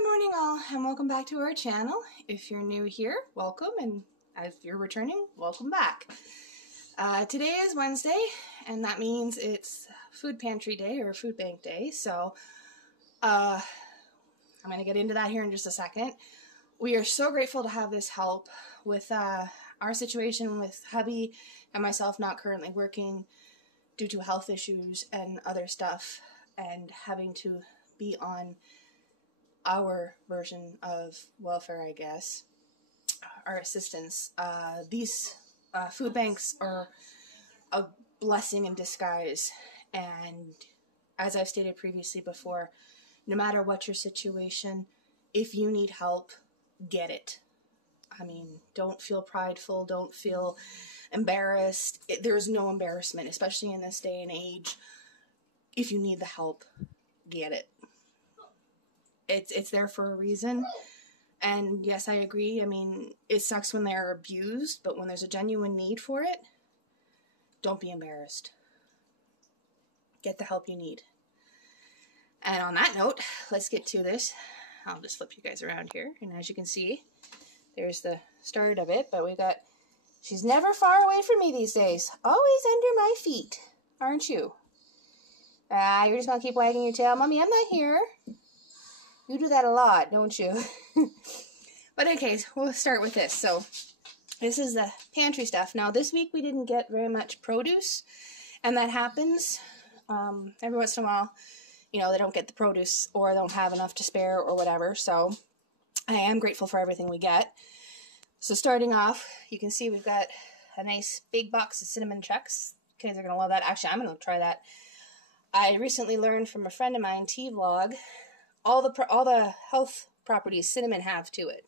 Good morning all, and welcome back to our channel. If you're new here, welcome, and if you're returning, welcome back. Today is Wednesday, and that means it's food pantry day or food bank day, so I'm going to get into that here in just a second. We are so grateful to have this help with our situation with hubby and myself not currently working due to health issues and other stuff, and having to be on our version of welfare, I guess, our assistance. These food banks are a blessing in disguise, and as I've stated previously before, no matter what your situation, if you need help, get it. I mean, don't feel prideful, don't feel embarrassed. There's no embarrassment, especially in this day and age. If you need the help, get it. It's there for a reason. And yes, I agree. I mean, it sucks when they're abused, but when there's a genuine need for it, don't be embarrassed. Get the help you need. And on that note, let's get to this. I'll just flip you guys around here. And as you can see, there's the start of it. But we got, she's never far away from me these days. Always under my feet, aren't you? You're just going to keep wagging your tail. Mommy, I'm not here. You do that a lot, don't you? But in case, we'll start with this. So, this is the pantry stuff. Now, this week we didn't get very much produce, and that happens every once in a while. You know, they don't get the produce, or they don't have enough to spare, or whatever. So, I am grateful for everything we get. So, starting off, you can see we've got a nice big box of cinnamon checks. Kids are going to love that. Actually, I'm going to try that. I recently learned from a friend of mine, T-Vlog, all the health properties cinnamon have to it.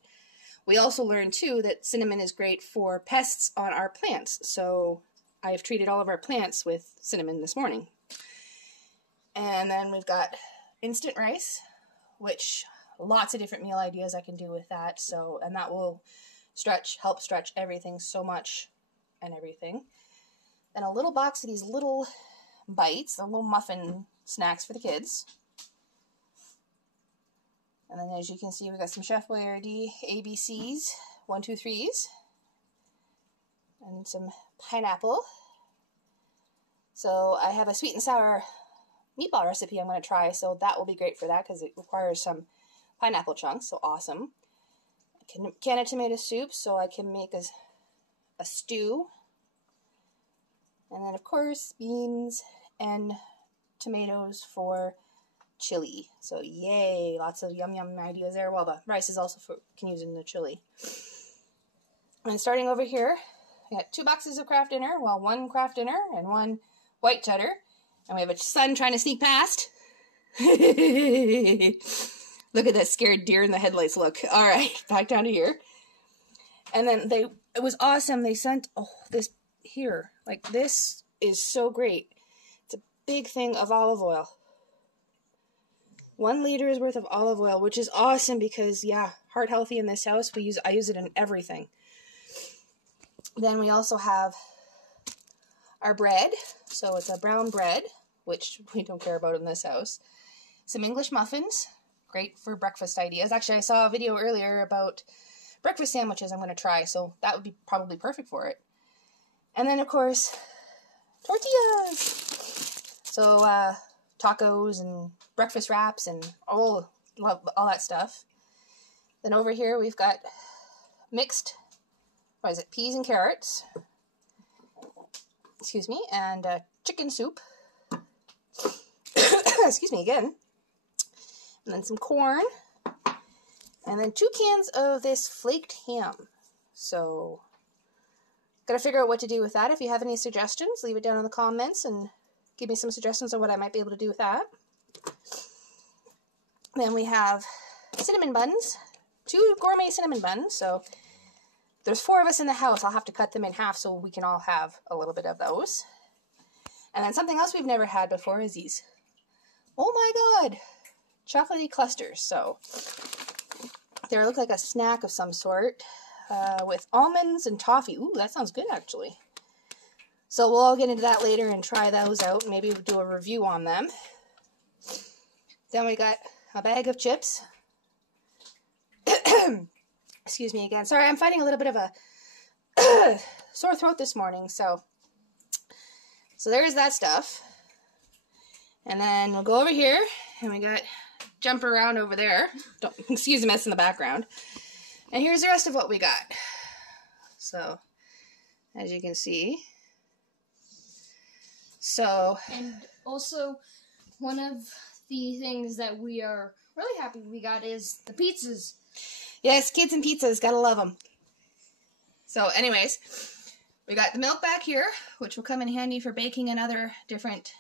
We also learned too that cinnamon is great for pests on our plants. So I've treated all of our plants with cinnamon this morning. And then we've got instant rice, which lots of different meal ideas I can do with that. So, and that will help stretch everything so much and everything. Then a little box of these little bites, the little muffin snacks for the kids. And then as you can see, we've got some Chef Boyardee ABCs, 1, 2, 3s, and some pineapple. So I have a sweet and sour meatball recipe I'm going to try, so that will be great for that because it requires some pineapple chunks, so awesome. Can of tomato soup, so I can make a stew. And then, of course, beans and tomatoes for chili. So yay, lots of yum ideas there. Well, the rice is also can use it in the chili. And starting over here, we got 2 boxes of Kraft Dinner. Well, 1 Kraft Dinner and 1 white cheddar. And we have a son trying to sneak past. Look at that scared deer in the headlights look. All right, back down to here. And then it was awesome. They sent this here. Like, this is so great. It's a big thing of olive oil. 1 liter worth of olive oil, which is awesome because, yeah, heart healthy in this house. I use it in everything. Then we also have our bread. So it's a brown bread, which we don't care about in this house. Some English muffins, great for breakfast ideas. Actually, I saw a video earlier about breakfast sandwiches I'm going to try, so that would be probably perfect for it. And then, of course, tortillas. So, tacos and breakfast wraps and all that stuff. Then over here we've got mixed, peas and carrots. Excuse me, and chicken soup. Excuse me again. And then some corn. And then 2 cans of this flaked ham. So, gotta figure out what to do with that. If you have any suggestions, leave it down in the comments and give me some suggestions on what I might be able to do with that. Then we have cinnamon buns, 2 gourmet cinnamon buns. So there's 4 of us in the house. I'll have to cut them in half so we can all have a little bit of those. And then something else we've never had before is these, oh my god, chocolatey clusters. So they look like a snack of some sort with almonds and toffee. Ooh, that sounds good actually. So we'll all get into that later and try those out. Maybe we'll do a review on them. Then we got a bag of chips. Excuse me again. Sorry, I'm fighting a little bit of a sore throat this morning. So there's that stuff. And then we'll go over here, and we got jump around over there. Don't excuse the mess in the background. And here's the rest of what we got. So, as you can see. So, and also one of the things that we are really happy we got is the pizzas. Yes, kids and pizzas, gotta love them. So, anyways, we got the milk back here, which will come in handy for baking and other different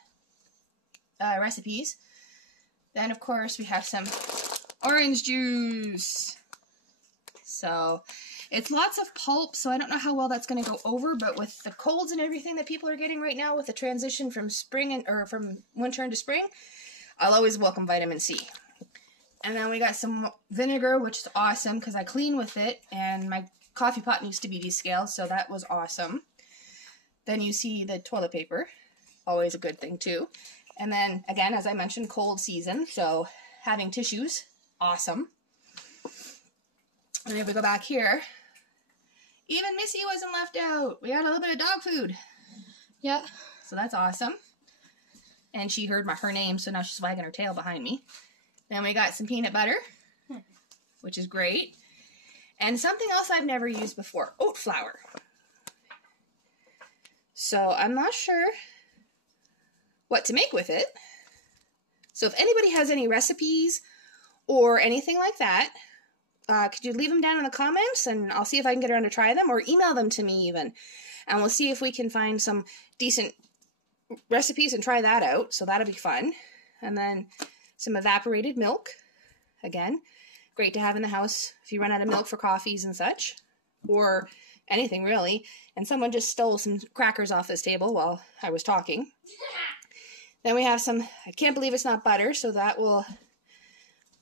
recipes. Then, of course, we have some orange juice. So, it's lots of pulp, so I don't know how well that's going to go over, but with the colds and everything that people are getting right now with the transition from spring or from winter into spring, I'll always welcome vitamin C. And then we got some vinegar, which is awesome because I clean with it, and my coffee pot needs to be descaled, so that was awesome. Then you see the toilet paper, always a good thing too. And then, again, as I mentioned, cold season, so having tissues, awesome. And if we go back here, even Missy wasn't left out. We got a little bit of dog food. Yeah. So that's awesome. And she heard her name, so now she's wagging her tail behind me. Then we got some peanut butter, which is great. And something else I've never used before, oat flour. So I'm not sure what to make with it. So if anybody has any recipes or anything like that, could you leave them down in the comments, and I'll see if I can get around to try them, or email them to me even. And we'll see if we can find some decent recipes and try that out. So that'll be fun. And then some evaporated milk. Again, great to have in the house if you run out of milk for coffees and such, or anything really. And someone just stole some crackers off this table while I was talking. Then we have some, I can't believe it's not butter, so that will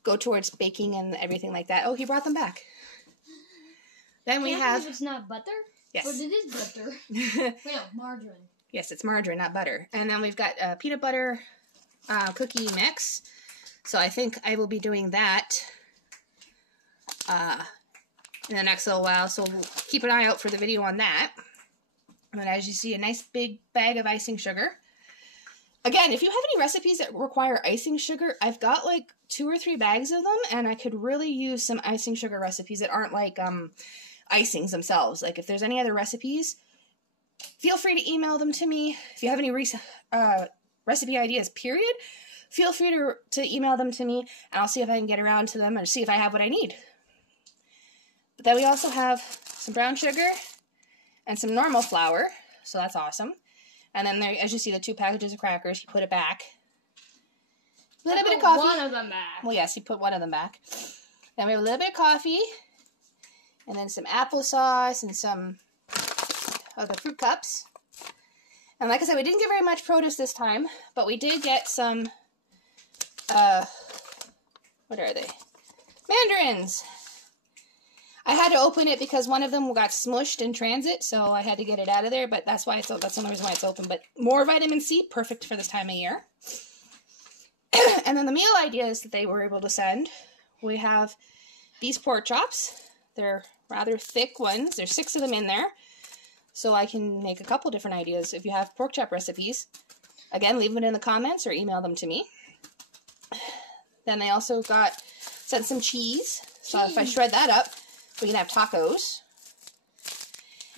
go towards baking and everything like that. Oh, he brought them back. Then we have... It's not butter? Yes. Or it is butter. Wait, no, margarine. Yes, it's margarine, not butter. And then we've got peanut butter cookie mix. So I think I will be doing that in the next little while. So we'll keep an eye out for the video on that. And as you see, a nice big bag of icing sugar. Again, if you have any recipes that require icing sugar, I've got like 2 or 3 bags of them, and I could really use some icing sugar recipes that aren't like icings themselves. Like if there's any other recipes, feel free to email them to me. If you have any recipe ideas, period, feel free to email them to me, and I'll see if I can get around to them and see if I have what I need. But then we also have some brown sugar and some normal flour, so that's awesome. And then there, as you see, the 2 packages of crackers, he put it back. A little bit of coffee. One of them back. Well, yes, he put one of them back. Then we have a little bit of coffee, and then some applesauce and some of the fruit cups. And like I said, we didn't get very much produce this time, but we did get some, what are they? Mandarins. I had to open it because one of them got smushed in transit, so I had to get it out of there, but that's why that's the only reason why it's open. But more vitamin C, perfect for this time of year. And then the meal ideas that they were able to send, we have these pork chops. They're rather thick ones. There's 6 of them in there, so I can make a couple different ideas. If you have pork chop recipes, again, leave them in the comments or email them to me. Then they also sent some cheese, so if I shred that up, we can have tacos.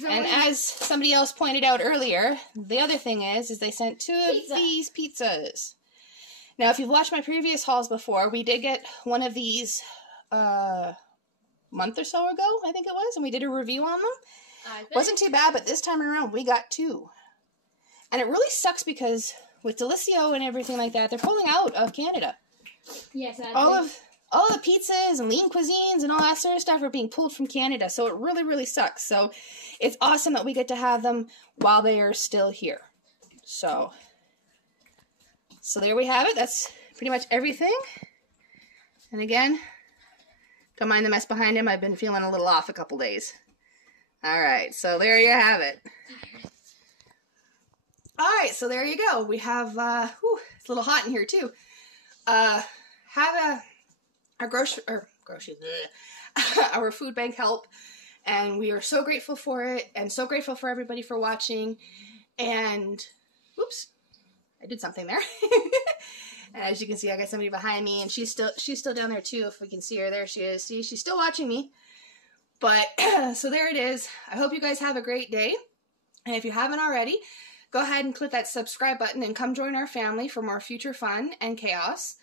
And as somebody else pointed out earlier, the other thing is they sent 2 of these pizzas. Now, if you've watched my previous hauls before, we did get one of these a month or so ago, I think it was, and we did a review on them. Wasn't too bad, but this time around, we got 2. And it really sucks because with Delicio and everything like that, they're pulling out of Canada. Yes, all the pizzas and lean cuisines and all that sort of stuff are being pulled from Canada, so it really, really sucks. So it's awesome that we get to have them while they are still here. So there we have it. That's pretty much everything. And again, don't mind the mess behind him. I've been feeling a little off a couple days. All right, so there you have it. All right, so there you go. We have, it's a little hot in here too. Have our groceries, our food bank help. And we are so grateful for it, and so grateful for everybody for watching. And, whoops, I did something there. As you can see, I got somebody behind me, and she's still down there too. If we can see her, there she is. See, she's still watching me. But so there it is. I hope you guys have a great day. And if you haven't already, go ahead and click that subscribe button and come join our family for more future fun and chaos.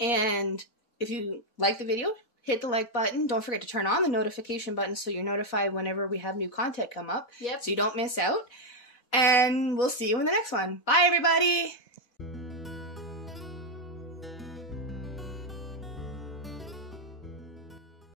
And if you like the video, hit the like button. Don't forget to turn on the notification button so you're notified whenever we have new content come up. Yep. So you don't miss out. And we'll see you in the next one. Bye, everybody.